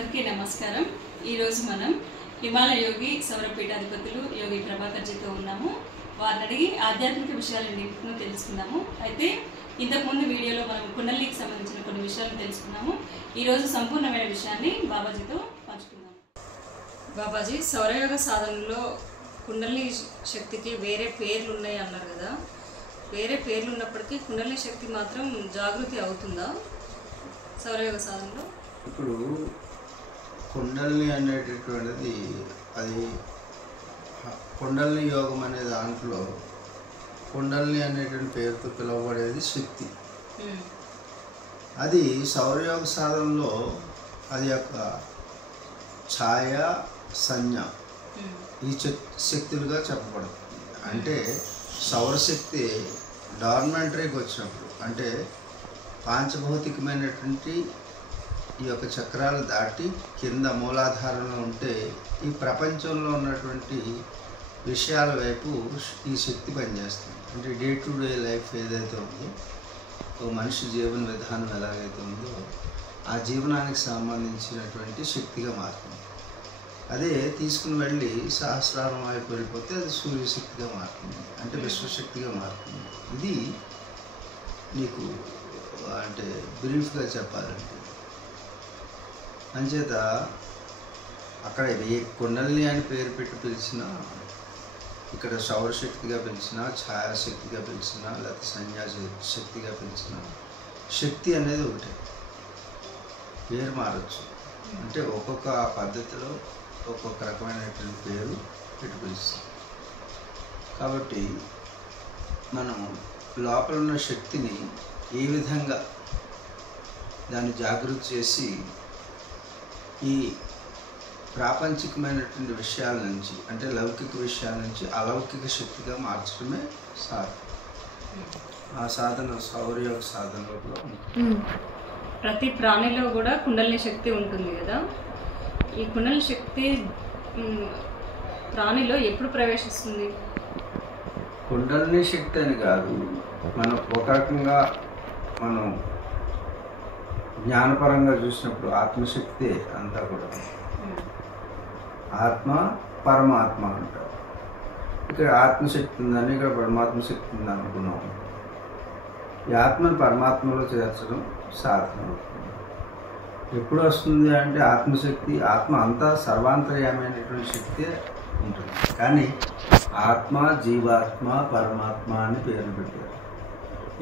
అందరికీ నమస్కారం। ఈ రోజు మనం హిమాలయ యోగి సౌరపీఠాధిపతులు యోగి ప్రభాకర్ జీతో ఉన్నాము। వారిని అడిగి ఆధ్యాత్మిక విషయాలను తెలుసుకుందాము। అయితే ఇంతకు ముందు వీడియోలో మనం కుండలికి సంబంధించిన కొన్ని విషయాలను తెలుసుకున్నాము। ఈ రోజు సంపూర్ణమైన విషయాన్ని బాబాజీతో పంచుకుందాం। బాబాజీ, సౌరయోగ సాధనలో కుండలి శక్తికి వేరే పేర్లు ఉన్నాయి అన్నారు కదా, వేరే పేర్లు ఉన్నప్పటికీ కుండలి శక్తి మాత్రం జాగృతి అవుతుందా సౌరయోగ సాధనలో? ఇప్పుడు కుండలిని అనేటటువంటిది అది కుండలిని యోగం అనే దాంట్లో కుండలిని అనేటువంటి పేరుతో పిలువబడేది శక్తి. అది సౌరయోగ సాధనలో అది యొక్క ఛాయ సంజ్ఞ ఈ శక్తులుగా చెప్పబడుతుంది. అంటే సౌరశక్తి డార్మెంటరీకి వచ్చినప్పుడు, అంటే పాంచభౌతికమైనటువంటి ఈ యొక్క చక్రాలు దాటి కింద మూలాధారంలో ఉంటే ఈ ప్రపంచంలో ఉన్నటువంటి విషయాల వైపు ఈ శక్తి పనిచేస్తుంది. అంటే డే టు డే లైఫ్ ఏదైతే ఉందో, ఓ మనిషి జీవన విధానం ఎలాగైతే ఉందో ఆ జీవనానికి సంబంధించినటువంటి శక్తిగా మారుతుంది. అదే తీసుకుని వెళ్ళి సహస్రారం వైపు వెళ్ళిపోతే అది సూర్యశక్తిగా మారుతుంది, అంటే విశ్వశక్తిగా మారుతుంది. ఇది నీకు అంటే బ్రీఫ్గా చెప్పాలంటే. అంచేత అక్కడ ఏ కుండలిని అని పేరు పెట్టి పిలిచినా, ఇక్కడ సౌరశక్తిగా పిలిచినా, ఛాయాశక్తిగా పిలిచినా, లేకపోతే సంజ్ఞా శక్తిగా పిలిచినా, శక్తి అనేది ఒకటే, పేరు మారచ్చు. అంటే ఒక్కొక్క పద్ధతిలో ఒక్కొక్క రకమైనటువంటి పేరు పెట్టి పిలుస్తాం. కాబట్టి మనం లోపల ఉన్న శక్తిని ఏ విధంగా దాన్ని జాగృతి చేసి ఈ ప్రాపంచికమైనటువంటి విషయాల నుంచి, అంటే లౌకిక విషయాల నుంచి అలౌకిక శక్తిగా మార్చడమే సాధన. ఆ సాధన సౌరయోగ సాధనలో ప్రతి ప్రాణిలో కూడా కుండలిని శక్తి ఉంటుంది కదా, ఈ కుండలిని శక్తి ప్రాణిలో ఎప్పుడు ప్రవేశిస్తుంది? కుండలిని శక్తి అని కాదు, మనం ఒక రకంగా మనం జ్ఞానపరంగా చూసినప్పుడు ఆత్మశక్తి అంతా కూడా. ఆత్మ పరమాత్మ అంటారు. ఇక్కడ ఆత్మశక్తి ఉందని, ఇక్కడ పరమాత్మ శక్తి ఉందని అనుకున్నాం. ఈ ఆత్మను పరమాత్మలో చేర్చడం సాధన అవుతుంది. ఎప్పుడు వస్తుంది అంటే ఆత్మశక్తి, ఆత్మ అంతా సర్వాంతర్యామైనటువంటి శక్తి ఉంటుంది. కానీ ఆత్మ, జీవాత్మ, పరమాత్మ అని పేరు పెట్టారు.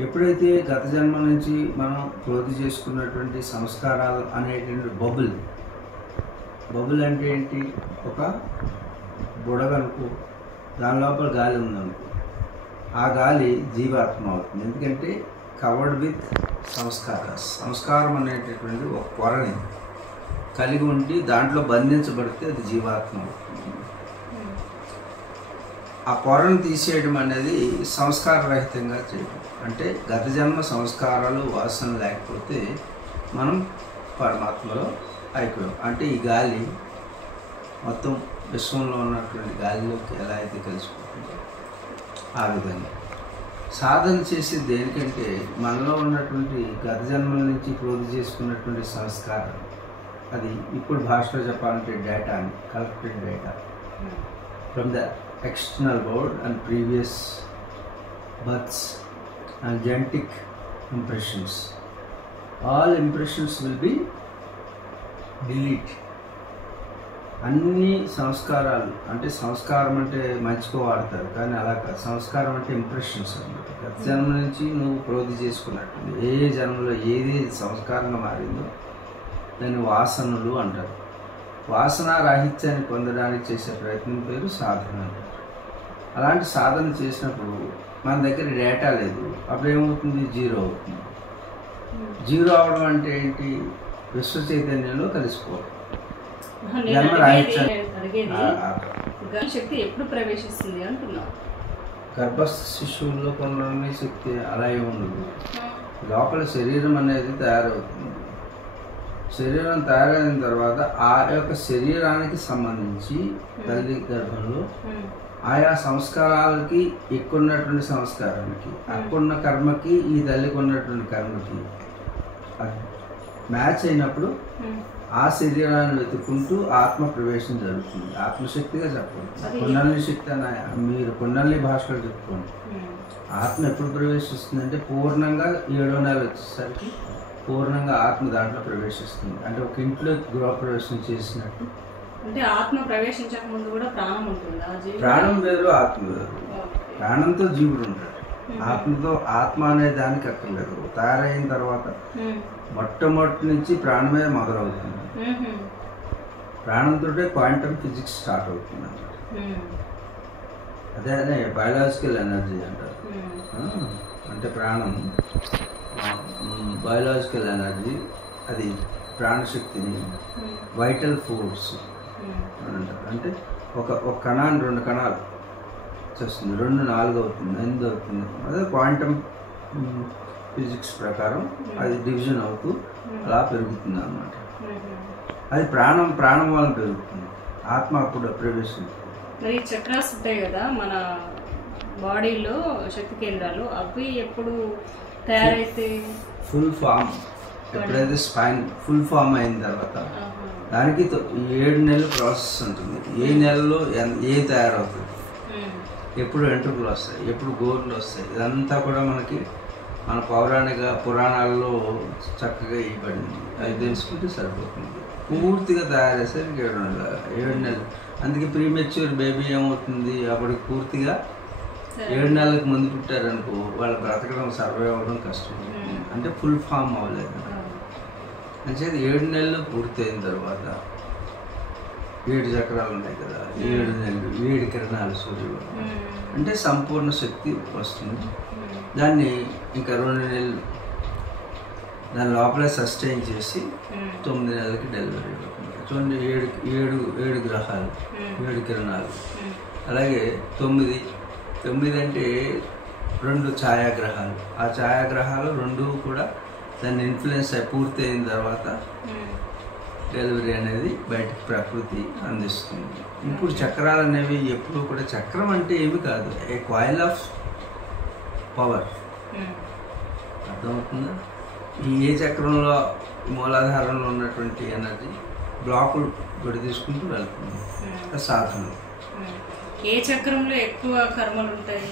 ఎప్పుడైతే గత జన్మ నుంచి మనం క్రోధి చేసుకున్నటువంటి సంస్కారాలు అనేటువంటి బబుల్ అంటే ఏంటి? ఒక బుడగనుకో, దాని లోపల గాలి ఉందనుకో, ఆ గాలి జీవాత్మ అవుతుంది. ఎందుకంటే కవర్డ్ విత్ సంస్కారం అనేటటువంటి ఒక పొరని కలిగి ఉండి దాంట్లో బంధించబడితే అది జీవాత్మ అవుతుంది. ఆ పొరను తీసేయడం అనేది సంస్కారరహితంగా చేయడం. అంటే గత జన్మ సంస్కారాలు, వాసన లేకపోతే మనం పరమాత్మలో అయిపోయాం. అంటే ఈ గాలి మొత్తం విశ్వంలో ఉన్నటువంటి గాలిలోకి ఎలా అయితే కలిసిపోతుందో ఆ విధంగా సాధన చేసి దేనికంటే మనలో ఉన్నటువంటి గత జన్మల నుంచి క్రోధి చేసుకున్నటువంటి సంస్కారం, అది ఇప్పుడు భాషలో చెప్పాలంటే డేటా అని, collected data from the external world and previous births and genetic impressions. All impressions will be delete. అన్ని సంస్కారాలు, అంటే సంస్కారం అంటే మంచిగా వాడతారు కానీ అలా కాదు. సంస్కారం అంటే ఇంప్రెషన్స్ అన్నమాట. గత జన్మ నుంచి నువ్వు క్రోధి చేసుకున్నట్టుంది, ఏ జన్మలో ఏది సంస్కారంగా మారిందో దాన్ని వాసనలు అంటారు. వాసన రాహిత్యాన్ని పొందడానికి చేసే ప్రయత్నం పేరు సాధన అంటారు. అలాంటి సాధన చేసినప్పుడు మన దగ్గర డేటా లేదు, అప్పుడు ఏమవుతుంది? జీరో అవుతుంది. జీరో అవడం అంటే ఏంటి? విశ్వ చైతన్యంలో కలిసిపోవడం. శక్తి ఎప్పుడు ప్రవేశిస్తుంది అంటున్నా? గర్భ శిశువుల్లో కొన్ని శక్తి అలా ఉండదు. లోపల శరీరం అనేది తయారవుతుంది. శరీరం తయారైన తర్వాత ఆ యొక్క శరీరానికి సంబంధించి తల్లి గర్భంలో ఆయా సంస్కారాలకి ఎక్కున్నటువంటి సంస్కారానికి, అక్కున్న కర్మకి, ఈ తల్లికి ఉన్నటువంటి కర్మకి మ్యాచ్ అయినప్పుడు ఆ శరీరాన్ని వెతుక్కుంటూ ఆత్మ ప్రవేశం జరుగుతుంది. ఆత్మశక్తిగా చెప్పండి, కుండలిని శక్తి అని మీరు కుండలిని భాషలో చెప్పుకోండి. ఆత్మ ఎప్పుడు ప్రవేశిస్తుందంటే పూర్ణంగా 7వ నెల వచ్చేసరికి పూర్ణంగా ఆత్మ దాంట్లో ప్రవేశిస్తుంది. అంటే ఒక ఇంట్లో గృహప్రవేశం చేసినట్టు. అంటే ఆత్మ ప్రవేశించక ముందు కూడా ప్రాణం ఉంటుందా? ప్రాణం వేరు, ఆత్మ వేరు. ప్రాణంతో జీవుడు ఉంటాడు, ఆత్మతో ఆత్మ అనే దానికి అక్కర్లేదు. తయారైన తర్వాత మొట్టమొదటి నుంచి ప్రాణమే మొదలవుతుంది. ప్రాణంతో క్వాంటమ్ ఫిజిక్స్ స్టార్ట్ అవుతుంది అన్నమాట. అదే బయలాజికల్ ఎనర్జీ అంటారు. అంటే ప్రాణం బయలాజికల్ ఎనర్జీ, అది ప్రాణశక్తిని వైటల్ ఫోర్స్ అని అంటారు. అంటే ఒక కణాన్ని 2 కణాలు చేస్తుంది, 2 4 అవుతుంది, 8 అవుతుంది. అదే క్వాంటమ్ ఫిజిక్స్ ప్రకారం అది డివిజన్ అవుతూ అలా పెరుగుతుంది అన్నమాట. అది ప్రాణం వల్ల పెరుగుతుంది, ఆత్మ అప్పుడు ప్రవేశిస్తుంది. మరి చక్రాస్ ఉంటాయి కదా మన బాడీలో, శక్తి కేంద్రాలు, అవి ఎప్పుడు తయారైతే ఫుల్ ఫామ్ ఎప్పుడైతే స్పైన్ ఫుల్ ఫామ్ అయిన తర్వాత దానికి 7 నెలలు ప్రాసెస్ ఉంటుంది. ఏ నెలలో ఏ తయారవుతుంది, ఎప్పుడు వెంట్రుకలు వస్తాయి, ఎప్పుడు గోర్లు వస్తాయి, ఇదంతా కూడా మనకి మన పౌరాణిక పురాణాల్లో చక్కగా ఇవ్వబడింది. అది తెలుసుకుంటే సరిపోతుంది. పూర్తిగా తయారయ్యేసరికి 7 నెలలు. అందుకే ప్రీమెచ్యూర్ బేబీ ఏమవుతుంది, అప్పటికి పూర్తిగా 7 నెలలకు ముందు పుట్టారనుకో వాళ్ళు బ్రతకడం, సర్వైవ్ అవ్వడం కష్టం. అంటే ఫుల్ ఫామ్ అవ్వలేదు. అంటే 7 నెలలు పూర్తయిన తర్వాత 7 చక్రాలు ఉన్నాయి కదా, 7 నెలలు 7 కిరణాలు సూర్యుడు, అంటే సంపూర్ణ శక్తి వస్తుంది. దాన్ని ఇంకా 2 నెలలు దాని లోపలే సస్టైన్ చేసి 9 నెలలకి డెలివరీ అవుతుంది. చూడండి, 7 గ్రహాలు, 7 కిరణాలు. అలాగే 9 అంటే 2 ఛాయాగ్రహాలు. ఆ ఛాయాగ్రహాలు 2 కూడా దాన్ని ఇన్ఫ్లుయెన్స్ అయి పూర్తి అయిన తర్వాత డెలివరీ అనేది బయటకు ప్రకృతి అందిస్తుంది. ఇప్పుడు చక్రాలు అనేవి ఎప్పుడు కూడా, చక్రం అంటే ఏమి కాదు, ఏ కాయిల్ ఆఫ్ పవర్. అర్థమవుతుందా? ఏ చక్రంలో మూలాధారంలో ఉన్నటువంటి ఎనర్జీ బ్లాకులు విడి తీసుకుంటూ వెళ్తుంది. సాధన. ఏ చక్రంలో ఎక్కువ కర్మలు ఉంటాయి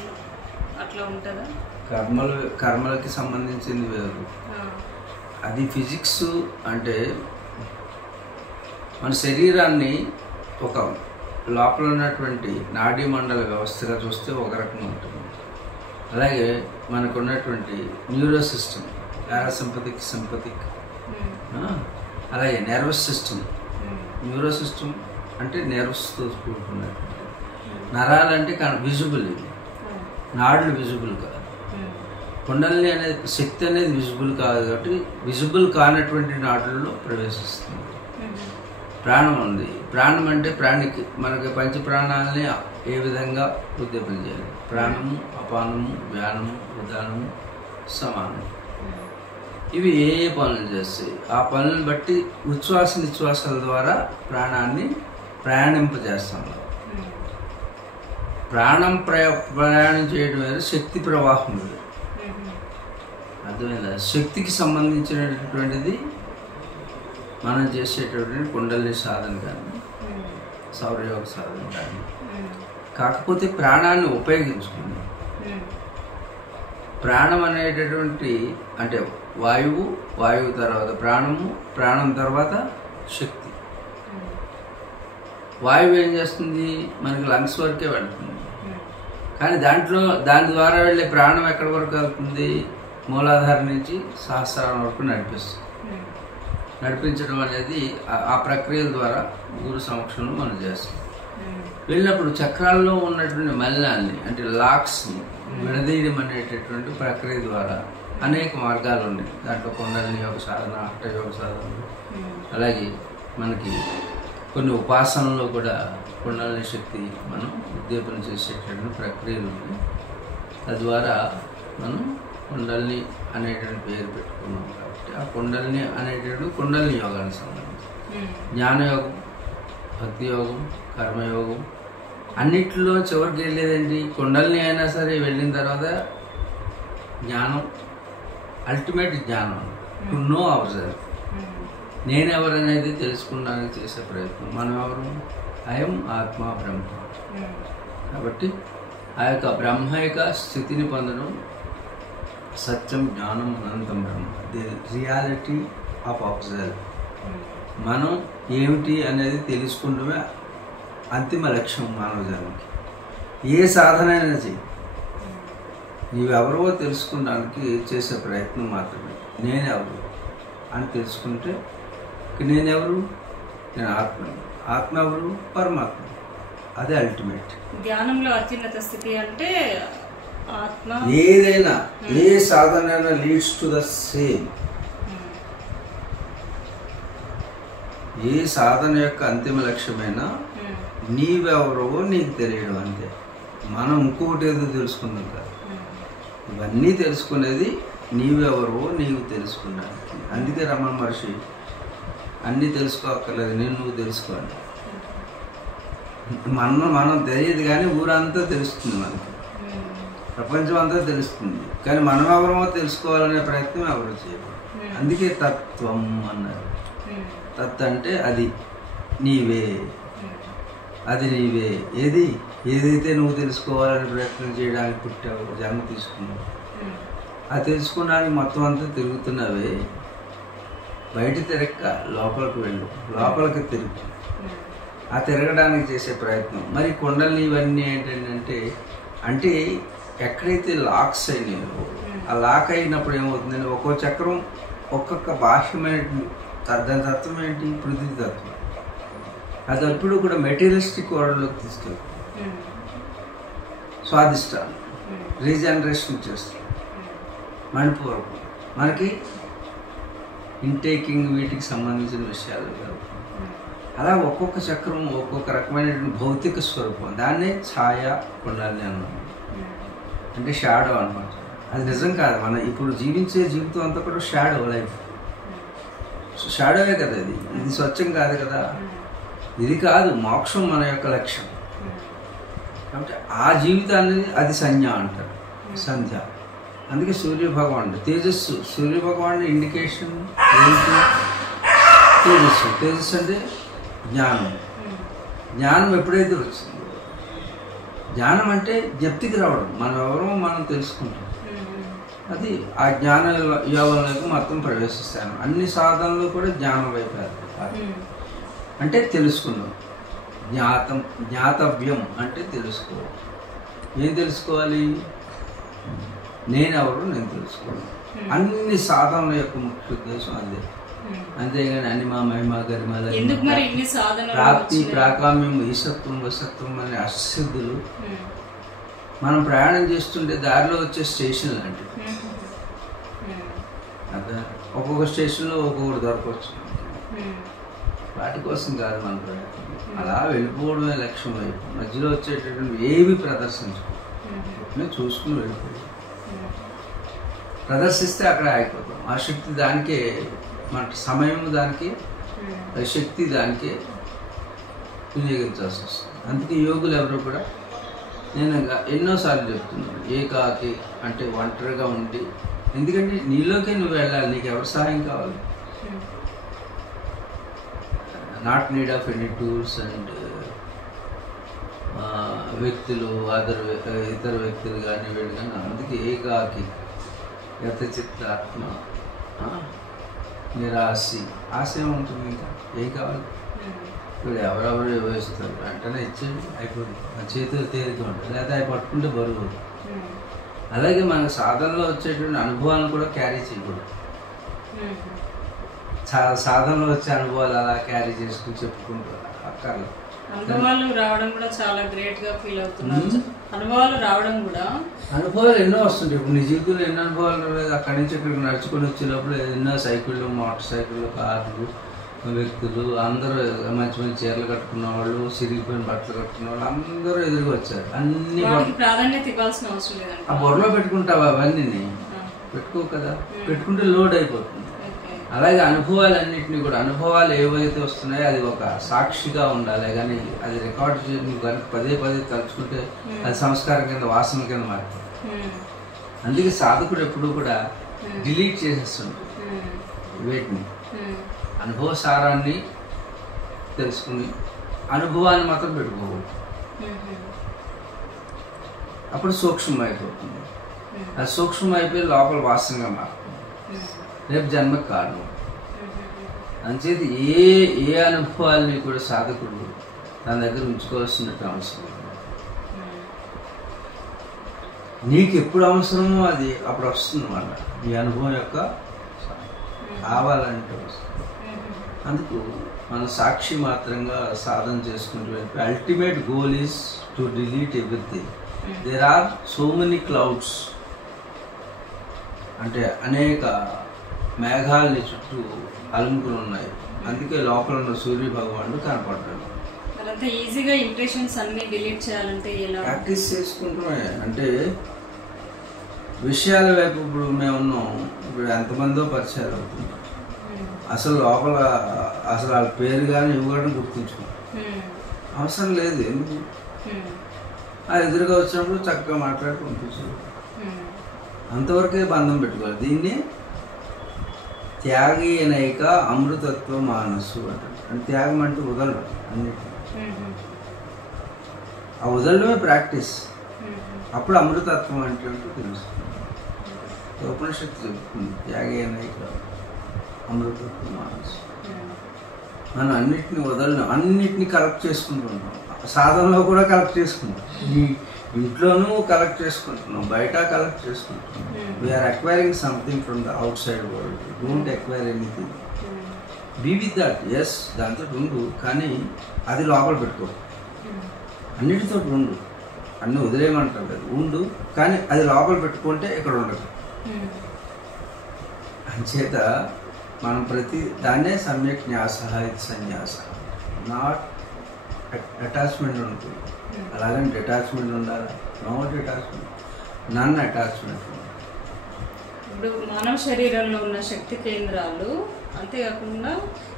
అట్లా ఉంటుందా? కర్మలకి సంబంధించింది వేరు. అది ఫిజిక్స్. అంటే మన శరీరాన్ని ఒక లోపల ఉన్నటువంటి నాడీ మండల వ్యవస్థగా చూస్తే ఒక రకంగా ఉంటుంది. అలాగే మనకు ఉన్నటువంటి న్యూరో సిస్టమ్, సింపథిక్, అలాగే నర్వస్ సిస్టమ్. న్యూరో సిస్టమ్ అంటే నర్వస్తో కూడుకున్నటువంటి, నరాలు అంటే విజిబుల్, ఇవి నాడులు విజిబుల్ కాదు. కుండలిని అనేది శక్తి అనేది విజిబుల్ కాదు కాబట్టి విజిబుల్ కానటువంటి నాడుల్లో ప్రవేశిస్తుంది. ప్రాణం ఉంది. ప్రాణం అంటే ప్రాణికి మనకి పంచ ప్రాణాలని ఏ విధంగా ఉద్దీపన చేయాలి. ప్రాణము, అపానము, వ్యానము, ఉదానము, సమానము. ఇవి ఏ పనులు చేస్తాయి, ఆ పనులను బట్టి ఉచ్ఛ్వాస నిశ్వాసాల ద్వారా ప్రాణాన్ని ప్రయాణింపజేస్తాం. ప్రాణం ప్రయాణం చేయడం వేరు, శక్తి ప్రవాహం వేరు. అర్థమైందా? శక్తికి సంబంధించినటువంటిది మనం చేసేటటువంటి కుండలిని సాధన కానీ సౌరయోగ సాధన కానీ. కాకపోతే ప్రాణాన్ని ఉపయోగించుకుంది. ప్రాణం అనేటటువంటి అంటే వాయువు తర్వాత ప్రాణం తర్వాత శక్తి. వాయువు ఏం చేస్తుంది, మనకి లంగ్స్ వరకే వెళ్తుంది. కానీ దాని ద్వారా వెళ్ళే ప్రాణం ఎక్కడి వరకు వెళ్తుంది, మూలాధారం నుంచి సహస్రారం వరకు నడిపించడం అనేది ఆ ప్రక్రియల ద్వారా గురు సమక్షంలో మనం చేస్తాం. వెళ్ళినప్పుడు చక్రాల్లో ఉన్నటువంటి మలినాన్ని అంటే లాక్స్ని విడదీయడం అనేటటువంటి ప్రక్రియ ద్వారా అనేక మార్గాలు ఉన్నాయి. దాంట్లో కుండలిని యోగ సాధన, హఠయోగ సాధన, అలాగే మనకి కొన్ని ఉపాసనలో కూడా కుండలిని శక్తి మనం ఉద్దీపన చేసేటటువంటి ప్రక్రియలు ఉన్నాయి. తద్వారా మనం కుండలిని అనేటువంటి పేరు పెట్టుకున్నాం. కాబట్టి ఆ కుండలిని అనేటటువంటి కుండలిని యోగానికి సంబంధించి జ్ఞానయోగం, భక్తి యోగం, కర్మయోగం అన్నిట్లో చివరికి వెళ్ళేదండి కుండలిని అయినా సరే. వెళ్ళిన తర్వాత జ్ఞానం, అల్టిమేట్ జ్ఞానం, టు నో అవర్ సెల్ఫ్. నేనెవరనేది తెలుసుకోవడానికి చేసే ప్రయత్నం. మనం ఎవరు? అయం ఆత్మ బ్రహ్మ. కాబట్టి ఆ యొక్క బ్రహ్మ యొక్క స్థితిని పొందడం సత్యం, జ్ఞానం, అనంతం బ్రహ్మ, ది రియాలిటీ ఆఫ్ అబ్జర్వ్. మనం ఏమిటి అనేది తెలుసుకుంటమే అంతిమ లక్ష్యం మానవ జన్మకి. ఏ సాధన అయినా చెయ్యి, నీవెవరో తెలుసుకోవడానికి చేసే ప్రయత్నం మాత్రమే. నేనెవరు అని తెలుసుకుంటే నేనెవరు? నేను ఆత్మని. ఆత్మ ఎవరు? పరమాత్మ. అదే అల్టిమేట్. ధ్యానంలో అత్యున్నత స్థితి అంటే ఆత్మ. ఏదైనా ఏ సాధన లీడ్స్ టు ద సేమ్. ఏ సాధన యొక్క అంతిమ లక్ష్యమైనా నీవెవరో నీకు తెలియడం అంతే. మనం ఇంకొకటి ఏదో తెలుసుకుందాం కాదు, ఇవన్నీ తెలుసుకునేది నీవెవరో నీవు తెలుసుకున్నానికి. అందుకే రమణ మహర్షి అన్నీ తెలుసుకోక్కర్లేదు, నువ్వు తెలుసుకోండి. మనం తెలియదు కానీ ఊరంతా తెలుస్తుంది, మనకి ప్రపంచం అంతా తెలుస్తుంది. కానీ మనం ఎవరో తెలుసుకోవాలనే ప్రయత్నం ఎవరు చేయరు. అందుకే తత్వం అన్నారు. తత్ అంటే అది నీవే, అది నీవే. ఏదైతే నువ్వు తెలుసుకోవాలని ప్రయత్నం చేయడానికి పుట్టావు, జన్మ తీసుకున్నావు, అది తెలుసుకోవడానికి మొత్తం అంతా తిరుగుతున్నావే. బయట తిరక్క లోపలికి వెళ్ళు, లోపలికి తిరుగు. ఆ తిరగడానికి చేసే ప్రయత్నం. మరి కొండలు ఇవన్నీ ఏంటంటే అంటే ఎక్కడైతే లాక్స్ అయినాయో ఆ లాక్ అయినప్పుడు ఏమవుతుందంటే ఒక్కో చక్రం ఒక్కొక్క బాహ్యమైన దాని తత్వం ఏంటి? పృథ్వీ తత్వం. అది ఎప్పుడు కూడా మెటీరియలిస్టిక్ వరల్డ్లోకి తీసుకెళ్తుంది. స్వాదిష్టాన్ని రీజనరేషన్ చేస్తుంది. మణిపూర్వకం మనకి ఇంటేకింగ్ వీటికి సంబంధించిన విషయాలు జరుగుతుంది. అలా ఒక్కొక్క చక్రం ఒక్కొక్క రకమైనటువంటి భౌతిక స్వరూపం. దాన్నే ఛాయ కుండలిని అన్నాం. అంటే షాడో అనమాట. అది నిజం కాదు. మనం ఇప్పుడు జీవించే జీవితం అంతా కూడా షాడో లైఫ్. షాడోవే కదా ఇది. ఇది స్వచ్ఛం కాదు కదా. ఇది కాదు మోక్షం మన యొక్క లక్ష్యం. కాబట్టి ఆ జీవితాన్ని అది సంధ్య అంటారు, సంధ్య. అందుకే సూర్యభగవానుడు తేజస్సు. సూర్యభగవానుడు ఇండికేషన్ ఏంటి? తేజస్సు. తేజస్సు అంటే జ్ఞానం. జ్ఞానం ఎప్పుడైతే వచ్చిందో, జ్ఞానం అంటే జ్ఞప్తికి రావడం, మనం ఎవరో మనం తెలుసుకుంటాం. అది ఆ జ్ఞాన యోగంలోకి మొత్తం ప్రవేశిస్తాను. అన్ని సాధనలు కూడా జ్ఞానం వైపు అంటే తెలుసుకున్నాం. జ్ఞాతవ్యం అంటే తెలుసుకోవాలి. ఏం తెలుసుకోవాలి? నేనెవరు నేను తెలుసుకోవాలి. అన్ని సాధనల యొక్క ముఖ్య ఉద్దేశం అదే. అంతేగాని అన్ని మా మహిమ గరిమల ప్రాప్తి, ప్రాకామ్యం, ఈశత్వం, వశత్వం అనే అసిద్ధులు మనం ప్రయాణం చేస్తుంటే దారిలో వచ్చే స్టేషన్ లాంటివి. అదే ఒక్కొక్క స్టేషన్లో ఒక్కొక్కటి దొరకవచ్చు. వాటి కోసం కాదు మన ప్రయత్నం. అలా వెళ్ళిపోవడమే లక్ష్యం వైపు. మధ్యలో వచ్చేటటువంటి ఏవి ప్రదర్శించుకో, చూసుకుని వెళ్ళిపోయి ప్రదర్శిస్తే అక్కడ ఆగిపోతాం. ఆ శక్తి దానికే, మన సమయం దానికి, శక్తి దానికే వినియోగించాల్సి వస్తుంది. అందుకే యోగులు ఎవరు కూడా నేను ఎన్నోసార్లు చెప్తున్నాను, ఏకాకి అంటే ఒంటరిగా ఉండి. ఎందుకంటే నీలోకే నువ్వు వెళ్ళాలి. నీకు ఎవరి సహాయం కావాలి? Not need of any tools and వ్యక్తులు, ఇతర వ్యక్తులు కానీ వీళ్ళు కానీ. అందుకే ఏకాకి గత చిత్తాత్మ, నిరాశి. ఆశ ఏముంటుంది? ఇంకా ఏం కావాలి? ఇప్పుడు ఎవరెవరు వేస్తారు వెంటనే ఇచ్చేది అయిపోతుంది. మన చేతులు తేలిక ఉంటుంది, లేదా అవి పట్టుకుంటే బరువు. అలాగే మన సాధనలో వచ్చేటువంటి అనుభవాలను కూడా క్యారీ చేయకూడదు. సాధనలో వచ్చే అనుభవాలు అలా క్యారీ చేసుకుని చెప్పుకుంటారు అక్కర్లేదు. అనుభవాలు రావడం కూడా చాలా గ్రేట్ గా ఫీల్ అవుతున్నారు. అనుభవాలు రావడం కూడా, అనుభవాలు ఎన్నో వస్తుంటాయి. ఇప్పుడు నీ జీవితంలో ఎన్నో అనుభవాలు రాలేదు. అక్కడి నుంచి ఇక్కడికి నడుచుకొని వచ్చేటప్పుడు ఎన్నో సైకిళ్ళు, మోటార్ సైకిళ్ళు, కార్లు, వ్యక్తులు అందరూ మంచి మంచి చీరలు కట్టుకున్న వాళ్ళు, సిరిగిపోయిన బట్టలు కట్టుకున్న వాళ్ళు అందరూ ఎదురుగా వచ్చారు. అన్ని ప్రాధాన్యత ఇవ్వాల్సిన అవసరం లేదండి. ఆ బొర్రలో పెట్టుకుంటావు, అవన్నీ పెట్టుకో కదా. పెట్టుకుంటే లోడ్ అయిపోతుంది. అలాగే అనుభవాలన్నింటినీ కూడా, అనుభవాలు ఏవైతే వస్తున్నాయో అది ఒక సాక్షిగా ఉండాలి. కానీ అది రికార్డు చేయడం కనుక పదే పదే తలుచుకుంటే అది సంస్కారం కింద, వాసన కింద మారుతుంది. అందుకే సాధకుడు ఎప్పుడు కూడా డిలీట్ చేసేస్తుంటాడు. వేటిని అనుభవ సారాన్ని తెలుసుకుని అనుభవాన్ని మాత్రం పెట్టుకోకూడదు. అప్పుడు సూక్ష్మం అయిపోతుంది. అది సూక్ష్మం అయిపోయి లోపల వాసనగా మారుతుంది. రేపు జన్మకు కారణం. అంచేత ఏ అనుభవాల్ని కూడా సాధకుడు తన దగ్గర ఉంచుకోవాల్సిన అవసరం. నీకు ఎప్పుడు అవసరమో అది అప్పుడు వస్తుంది. మళ్ళీ ఈ అనుభవం యొక్క కావాలంటే వస్తుంది. అందుకు మనం సాక్షి మాత్రంగా సాధన చేసుకుంటూ వెళ్ళి ultimate goal is to delete everything. There are so many clouds, అంటే అనేక మేఘాలని చుట్టూ అలుముకుని ఉన్నాయి. అందుకే లోపల ఉన్న సూర్య భగవానుడు కనపడ్డాడు. ఈజీగా ఇంప్రెషన్స్ అన్ని డిలీట్ చేయాలంటే ఎలా ప్రాక్టీస్ చేసుకుంటూనే, అంటే విషయాల వైపు ఇప్పుడు మేము ఉన్నాం. ఇప్పుడు ఎంతమందో పరిచయాలు అవుతున్నాం. అసలు లోపల అసలు వాళ్ళ పేరు కానీ ఇవ్వడం గుర్తించుకోం, అవసరం లేదు. ఎందుకు ఆ ఎదురుగా వచ్చినప్పుడు చక్కగా మాట్లాడి పంపించు, అంతవరకే బంధం పెట్టుకోవాలి. దీన్ని త్యాగి నైక అమృతత్వ మానసు అంటారు. అంటే త్యాగం అంటే వదలడం. అన్నిటి ఆ వదలడమే ప్రాక్టీస్. అప్పుడు అమృతత్వం అంటే తెలుస్తుంది. ఉపనిషత్తు చెప్తుంది త్యాగి నైక అమృతత్వ మానసు. మనం అన్నిటిని వదలడం, అన్నిటిని కలెక్ట్ చేసుకుంటుంటాం. సాధనలో కూడా కలెక్ట్ చేసుకుంటాం. ఈ ఇంట్లోనూ కలెక్ట్ చేసుకుంటున్నాం, బయట కలెక్ట్ చేసుకుంటున్నాం. We're acquiring something from the outside world. Don't acquire anything. Be with that. Yes, దాంతో ఉండు, కానీ అది లోపల పెట్టుకో. అన్నిటితో ఉండు, అన్నీ వదిలేయమంటారు కదా, ఉండు, కానీ అది లోపల పెట్టుకుంటే ఇక్కడ ఉండదు. అంచేత మనం ప్రతి దాన్నే సమ్యక్ న్యాస ఇది సన్యాస. నాట్ అటాచ్మెంట్ ఉంటుంది. అలాగని డిటాచ్మెంట్ ఉండాలి. నో డిటాచ్మెంట్, నన్ అటాచ్మెంట్. ఇప్పుడు మానవ శరీరంలో ఉన్న శక్తి కేంద్రాలు అంతేకాకుండా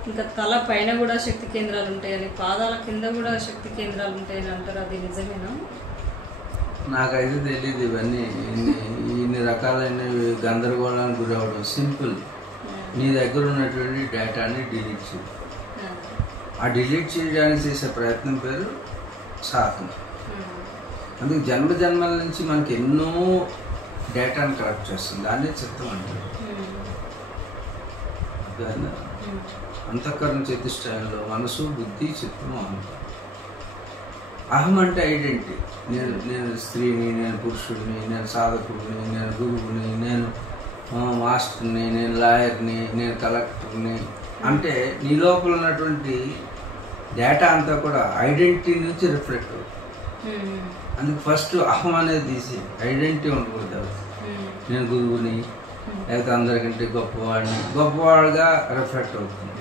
ఇంకా తల పైన కూడా శక్తి కేంద్రాలు ఉంటాయని, పాదాల కింద కూడా శక్తి కేంద్రాలు ఉంటాయని అంటారు. అది నిజమేనా? నాకైతే తెలియదు. ఇవన్నీ ఇన్ని రకాలైన గందరగోళానికి గురవడం. సింపుల్, నీ దగ్గర ఉన్నటువంటి డేటాని డిలీట్ చేయి. ఆ డిలీట్ చేయడానికి చేసే ప్రయత్నం పేరు సాధన. అందుకు జన్మ జన్మల నుంచి మనకి ఎన్నో డేటాను కలెక్ట్ చేస్తుంది. దాన్ని చిత్తం అంటారు. అంతఃకరణ చతుష్టయంలో మనసు, బుద్ధి, చిత్తము, అహం. అహం అంటే ఐడెంటిటీ. నేను స్త్రీని, నేను పురుషుడిని, నేను సాధకుడిని, నేను గురువుని, నేను మాస్టర్ని, నేను లాయర్ని, నేను కలెక్టర్ని. అంటే నీ లోపల ఉన్నటువంటి డేటా అంతా కూడా ఐడెంటిటీ నుంచి రిఫ్లెక్ట్ అవుతుంది. అందుకు ఫస్ట్ అహం అనేది తీసి ఐడెంటిటీ ఉండకూడదు. నేను గురువుని, లేకపోతే అందరికంటే గొప్పవాడుగా రిఫ్లెక్ట్ అవుతుంది.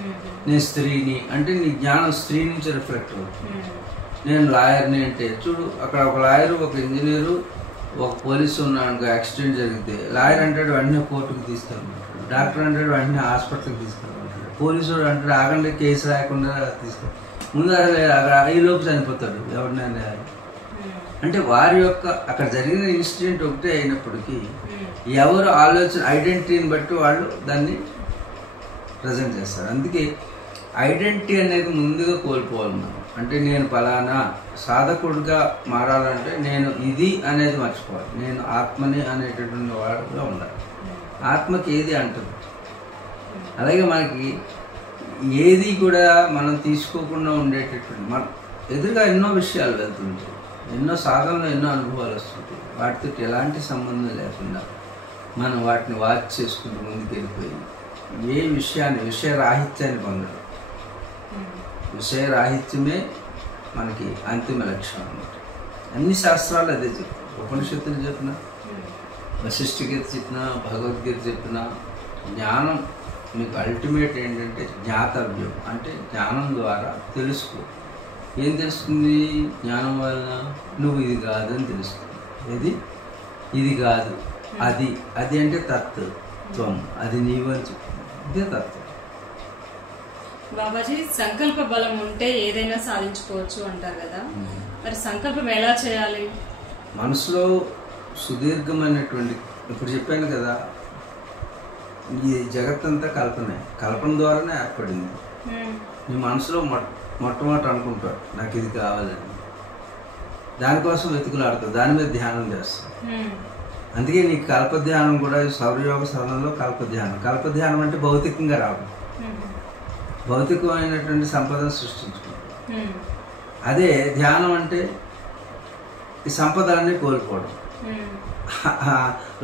నేను స్త్రీని అంటే నీ జ్ఞానం స్త్రీ నుంచి రిఫ్లెక్ట్ అవుతుంది. నేను లాయర్ని అంటే చూడు, అక్కడ ఒక లాయరు, ఒక ఇంజనీరు, ఒక పోలీసు ఉన్నాడు. యాక్సిడెంట్ జరిగితే లాయర్ అంటాడు వెంటనే కోర్టుకు తీసుకెళ్ళమంటాడు, డాక్టర్ అంటాడు వెంటనే హాస్పిటల్కి తీసుకెళ్ళమంటాడు, పోలీసు అంటాడు ఆగండి కేసు రాయకుండా తీసుకెళ్ళి ముందు ఈ లోపు చనిపోతాడు ఎవరినైనా. అంటే వారి యొక్క అక్కడ జరిగిన ఇన్సిడెంట్ ఒకటే అయినప్పటికీ ఎవరు ఆలోచన ఐడెంటిటీని బట్టి వాళ్ళు దాన్ని ప్రజెంట్ చేస్తారు. అందుకే ఐడెంటిటీ అనేది ముందుగా కోల్పోవాలి మనం. అంటే నేను ఫలానా సాధకుడిగా మారాలంటే నేను ఇది అనేది మర్చిపోవాలి. నేను ఆత్మని అనేటటువంటి వాడుగా ఉండాలి. ఆత్మకి ఏది అంటుంది. అలాగే మనకి ఏది కూడా మనం తీసుకోకుండా ఉండేటటువంటి మన ఎదురుగా ఎన్నో విషయాలు వెళ్తుంటాయి, ఎన్నో సాధనలో ఎన్నో అనుభవాలు వస్తుంటాయి. వాటితో ఎలాంటి సంబంధం లేకుండా మనం వాటిని వాచ్ చేసుకుంటూ ముందుకు వెళ్ళిపోయి ఏ విషయాన్ని విషయరాహిత్యాన్ని పొందడం. విషయరాహిత్యమే మనకి అంతిమ లక్ష్యం అన్నమాట. అన్ని శాస్త్రాలు అదే చెప్తాయి. ఉపనిషత్తులు చెప్పిన, వశిష్ఠ గీత చెప్పిన, భగవద్గీత చెప్పిన జ్ఞానం మీకు అల్టిమేట్ ఏంటంటే జ్ఞాతవ్యం. అంటే జ్ఞానం ద్వారా తెలుసుకో. ఏం తెలుస్తుంది? జ్ఞానం వలన నువ్వు ఇది కాదని తెలుస్తుంది. ఇది కాదు, అది అంటే తత్వం, అది నీవు అని చెప్తుంది. ఇదే తత్వం. బాబాజీ, సంకల్ప బలం ఉంటే ఏదైనా సాధించుకోవచ్చు అంటారు కదా, మరి సంకల్పం ఎలా చేయాలి? మనసులో సుదీర్ఘమైనటువంటి, ఇప్పుడు చెప్పాను కదా, ఈ జగత్తంతా కల్పనే, కల్పన ద్వారానే ఏర్పడింది. నీ మనసులో మొట్టమొదటి అనుకుంటావు నాకు ఇది కావాలని, దానికోసం వెతుకులాడుతావు, దాని మీద ధ్యానం చేస్తావు. అందుకే నీకు కల్పధ్యానం కూడా సౌరయోగ సాధనలో కల్పధ్యానం అంటే భౌతికంగా రావు, భౌతికమైనటువంటి సంపదను సృష్టించుకుంటాం. అదే ధ్యానం అంటే ఈ సంపదలన్నీ కోల్పోవడం,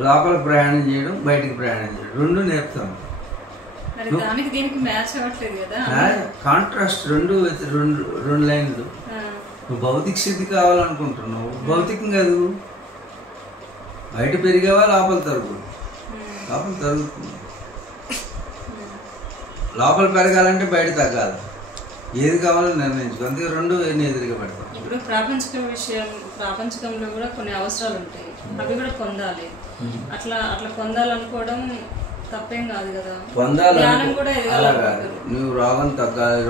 లోపల ప్రయాణం చేయడం, బయటికి ప్రయాణం చేయడం, రెండు నేర్పుతాం. కాంట్రాస్ట్, రెండు లైన్లు. నువ్వు భౌతిక స్థితి కావాలనుకుంటున్నావు, భౌతికంగా ఎదుగు. బయట పెరిగేవా లోపల తరుగుతుంది, లోపల పెరగాలంటే బయట తగ్గాలి. ఏది కావాలో నిర్ణయించుకో, అందుకే రెండు ఎదురుగా పెడతాం. ఇప్పుడు ప్రాపంచికంలో కూడా కొన్ని అవసరాలు ఉంటాయి, అవి కూడా పొందాలి. అట్లా పొందాలనుకోవడం తప్పేం కాదు కదా. పొందాలి అలా కాదు, నువ్వు రోగం తగ్గాలి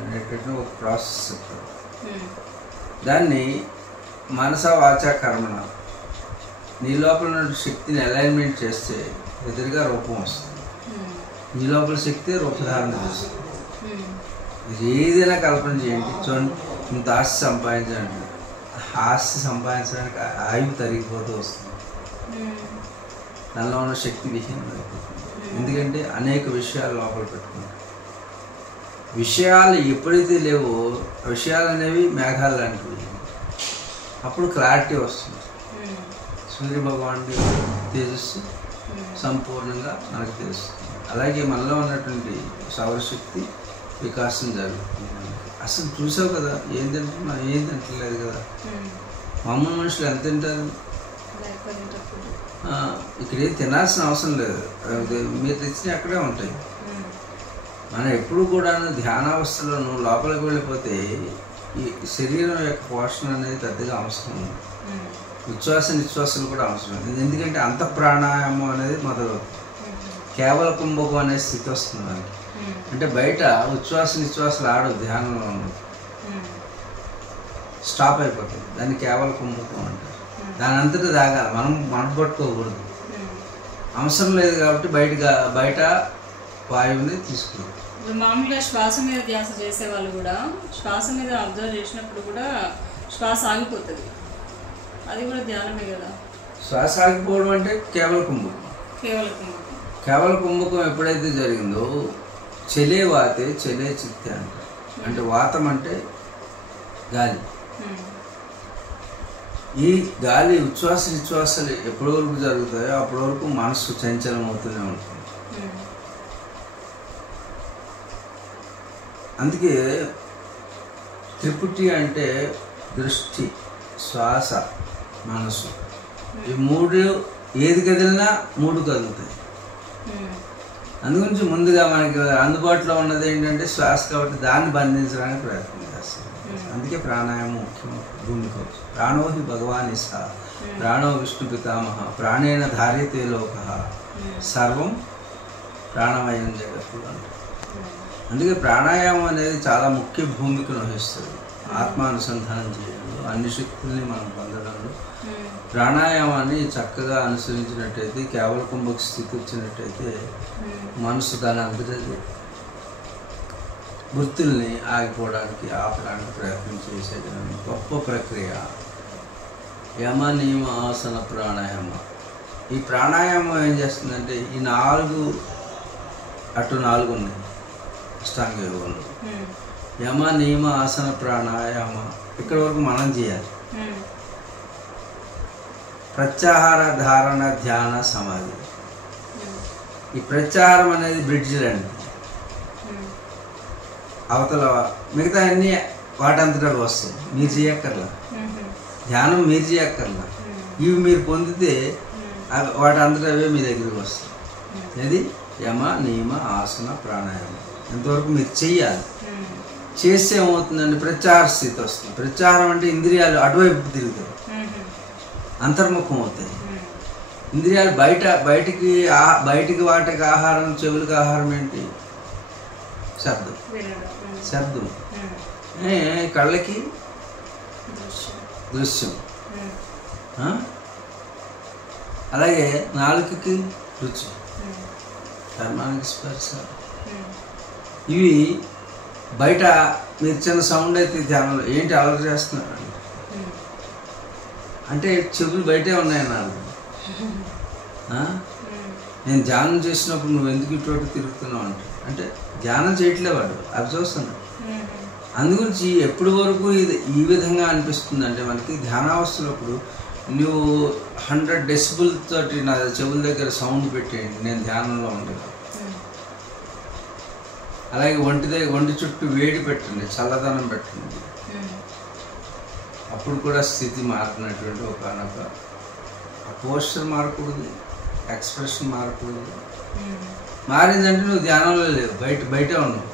అనేటట్టు ఒక ప్రాసెస్ చెప్తావు. దాన్ని మనస వాచ కర్మణ, నీ లోపల ఉన్న శక్తిని అలైన్మెంట్ చేస్తే ఎదురుగా రూపం వస్తుంది. నీ లోపల శక్తి రూపధారణ చేస్తుంది. ఇది ఏదైనా కల్పన చేయండి. చూడండి, ఇంత ఆస్తి సంపాదించండి, ఆస్తి సంపాదించడానికి ఆయువు తరిగిపోతూ వస్తుంది, దానిలో ఉన్న శక్తి విహీనం అయిపోతుంది. ఎందుకంటే అనేక విషయాలు లోపల పెట్టుకుంటారు. విషయాలు ఎప్పుడైతే లేవో, విషయాలు అనేవి మేఘాలు లాంటివి, అప్పుడు క్లారిటీ వస్తుంది. సూర్య భగవానుడి తేజస్సు సంపూర్ణంగా మనకు తెలుస్తుంది. అలాగే మనలో ఉన్నటువంటి సౌరశక్తి వికాసం జరుగుతుంది. అసలు చూసావు కదా, ఏం తింటలేదు కదా. మామూలు మనుషులు ఎంత తింటారు? ఇక్కడ ఏం తినాల్సిన అవసరం లేదు, మీరు తెచ్చిన అక్కడే ఉంటాయి. మనం ఎప్పుడు కూడా ధ్యానావస్థలోనూ లోపలికి వెళ్ళిపోతే ఈ శరీరం యొక్క పోషణ అనేది పెద్దగా అవసరం ఉంది. ఉచ్ఛ్వాస నిశ్వాసాలు కూడా అవసరం. ఎందుకంటే అంత ప్రాణాయామం అనేది మొదలవుతుంది. కేవల కుంభకం అనే స్థితి వస్తుంది మనకి. అంటే బయట ఉచ్ఛ్వాస నిశ్వాసాలు ఆడవు, ధ్యానంలో ఉండదు, స్టాప్ అయిపోతుంది. దాన్ని కేవల కుంభకం అంటారు. దాని అంతటా తాగాలి, మనం పట్టుకోకూడదు. అవసరం లేదు కాబట్టి బయట వాయువుని తీసుకుంటాం. మామూలుగా శ్వాస మీద ధ్యాస చేసే వాళ్ళు కూడా శ్వాస మీద అబ్జర్వ్ చేసినప్పుడు కూడా శ్వాస ఆగిపోతుంది, అది కూడా ధ్యానమే కదా. శ్వాస ఆగిపోవడం అంటే కేవల కుంభకం. కేవల కుంభకం ఎప్పుడైతే జరిగిందో చెలే వాతే చెలే చిత్తే అంటారు. అంటే వాతం అంటే గాలి. ఈ గాలి ఉచ్ఛ్వాస నిశ్వాసాలు ఎప్పటి వరకు జరుగుతాయో అప్పటి వరకు మనస్సు చంచలం అవుతూనే ఉంటుంది. అందుకే త్రిపుటి అంటే దృష్టి, శ్వాస, మనసు, ఈ మూడు ఏది కదిలినా మూడు కదులుతాయి. అందుగురించి ముందుగా మనకి అందుబాటులో ఉన్నది ఏంటంటే శ్వాస, కాబట్టి దాన్ని బంధించడానికి ప్రయత్నం చేస్తాం. అందుకే ప్రాణాయామం ముఖ్యం భూమిక. ప్రాణో హి భగవాన్ ఇస, ప్రాణో విష్ణు పితామహ, ప్రాణేన ధార్యతే లోక, సర్వం ప్రాణమయం జగత్తు అంటారు. అందుకే ప్రాణాయామం అనేది చాలా ముఖ్య భూమికను వహిస్తుంది. ఆత్మానుసంధానం చేయడంలో, అన్ని శక్తుల్ని మనం పొందడంలో ప్రాణాయామాన్ని చక్కగా అనుసరించినట్టయితే, కేవల కుంభక స్థితి వచ్చినట్టయితే మనసు దాని అంతటా వృత్తుల్ని ఆగిపోవడానికి ఆపడానికి ప్రయత్నం చేసేది గొప్ప ప్రక్రియ యమ నియమ ఆసన ప్రాణాయామ. ఈ ప్రాణాయామం ఏం చేస్తుందంటే, ఈ 4 అటు 4 ఉన్నాయి అష్టాంగ యోగంలో. యమ నియమ ఆసన ప్రాణాయామ ఇక్కడ వరకు మనం చేయాలి. ప్రత్యాహార ధారణ ధ్యాన సమాధి. ఈ ప్రత్యాహారం అనేది బ్రిడ్జ్ లాంటిది. అవతల మిగతా అన్నీ వాటంతటా వస్తాయి, మీరు చేయక్కర్లా. ధ్యానం మీరు చేయక్కర్లా, ఇవి మీరు పొందితే వాటి అంతటా అవే మీ దగ్గరికి వస్తాయి. ఇది యమ నియమ ఆసన ప్రాణాయామం. ఎంతవరకు మీరు చెయ్యాలి. చేస్తే ఏమవుతుందంటే ప్రత్యాహార స్థితి వస్తుంది. ప్రత్యాహారం అంటే ఇంద్రియాలు అటువైపు తిరుగుతాయి, అంతర్ముఖం అవుతాయి. ఇంద్రియాలు బయటికి వాటికి ఆహారం, చెవులకు ఆహారం ఏంటి? శబ్దం. కళ్ళకి దృశ్యం. అలాగే నాలుకకి రుచి, చర్మానికి స్పర్శ. ఇవి బయట మీరు చిన్న సౌండ్ అయితే ధ్యానంలో ఏంటి అలర్ చేస్తున్నారు అంటే చెవులు బయటే ఉన్నాయన్నారు. నేను ధ్యానం చేసినప్పుడు నువ్వు ఎందుకు ఇటువంటి తిరుగుతున్నావు అంటే ధ్యానం చేయట్లే వాడు, అవి చూస్తున్నాడు. అందుగురించి ఎప్పటి వరకు ఇది ఈ విధంగా అనిపిస్తుంది అంటే మనకి ధ్యానావస్థలప్పుడు నువ్వు 100 డెసిబుల్ తోటి నా చెవుల దగ్గర సౌండ్ పెట్టేయండి, నేను ధ్యానంలో ఉండేది. అలాగే ఒంటి చుట్టూ వేడి పెట్టండి, చల్లదనం పెట్టండి, అప్పుడు కూడా స్థితి మారినటువంటి ఒకనొక పోస్చర్ మారకూడదు, ఎక్స్ప్రెషన్ మారకూడదు. మారిందంటే నువ్వు ధ్యానంలో లేవు, బయటే ఉన్నావు.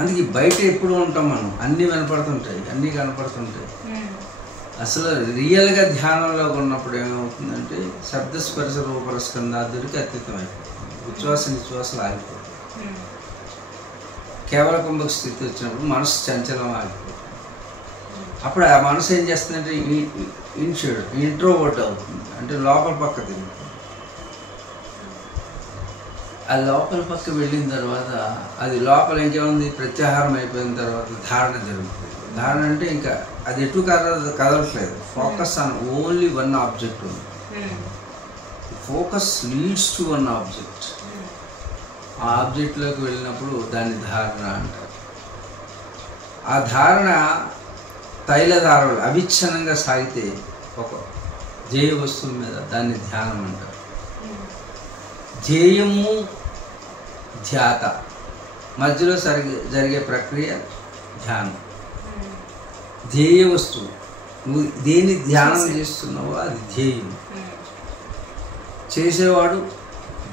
అందుకే బయట ఎప్పుడు ఉంటాం మనం, అన్నీ వినపడుతుంటాయి, అన్నీ కనపడుతుంటాయి. అసలు రియల్గా ధ్యానంలో ఉన్నప్పుడు ఏమవుతుందంటే శబ్దస్పర్శ రూపరస్కందాదుడికి అతీతం అయిపోతుంది, ఉచ్ఛ్వాస నిశ్వాసాలు ఆగిపోతుంది. కేవల కుంభక స్థితి వచ్చినప్పుడు మనసు చంచలం ఆగిపోతుంది. అప్పుడు ఆ మనసు ఏం చేస్తుందంటే ఇంట్రోవర్ట్ అవుతుంది, అంటే లోపల పక్క తిరుగుతుంది. ఆ లోపల పక్క వెళ్ళిన తర్వాత అది లోపల ఇంకేముంది, ప్రత్యాహారం అయిపోయిన తర్వాత ధారణ జరుగుతుంది. ధారణ అంటే ఇంకా అది ఎటు కదలట్లేదు, focus on only one object ఉంది. Focus leads to one object. ఆ ఆబ్జెక్ట్లోకి వెళ్ళినప్పుడు దాన్ని ధారణ అంటారు. ఆ ధారణ తైలధారలు అవిచ్ఛిన్నంగా సాగితే ఒక జేయ వస్తువు మీద దాన్ని ధ్యానం అంటారు. ధ్యేయము ధ్యాత మధ్యలో జరిగే ప్రక్రియ ధ్యానం. ధ్యేయ వస్తువు, నువ్వు దేన్ని ధ్యానం చేస్తున్నావో అది ధ్యేయం, చేసేవాడు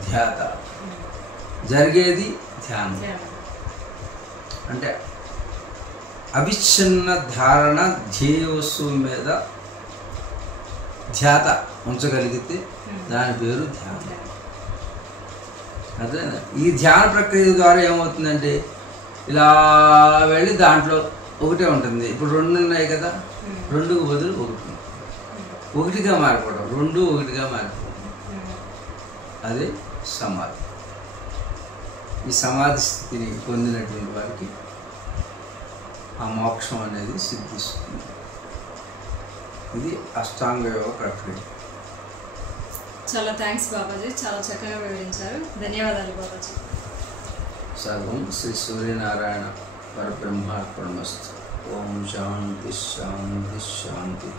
ధ్యాత, జరిగేది ధ్యానం. అంటే అవిచ్ఛిన్న ధారణ ధ్యేయ వస్తువు మీద ధ్యాత ఉంచగలిగితే దాని పేరు ధ్యానం. అదే ఈ ధ్యాన ప్రక్రియ ద్వారా ఏమవుతుందంటే ఇలా వెళ్ళి దాంట్లో ఒకటే ఉంటుంది. ఇప్పుడు 2 ఉన్నాయి కదా, 2కు బదులు 1, 1గా మారిపోవడం, 2 1గా మారిపోవడం, అదే సమాధి. ఈ సమాధి స్థితిని పొందినటువంటి వారికి ఆ మోక్షం అనేది సిద్ధిస్తుంది. ఇది అష్టాంగ యోగ ప్రక్రియ. చాలా థ్యాంక్స్ బాబాజీ, చాలా చక్కగా వివరించారు. ధన్యవాదాలు బాబాజీ. సర్వం శ్రీ సూర్యనారాయణ పరబ్రహ్మార్పణమస్తు. ఓం శాంతి శాంతి శాంతి.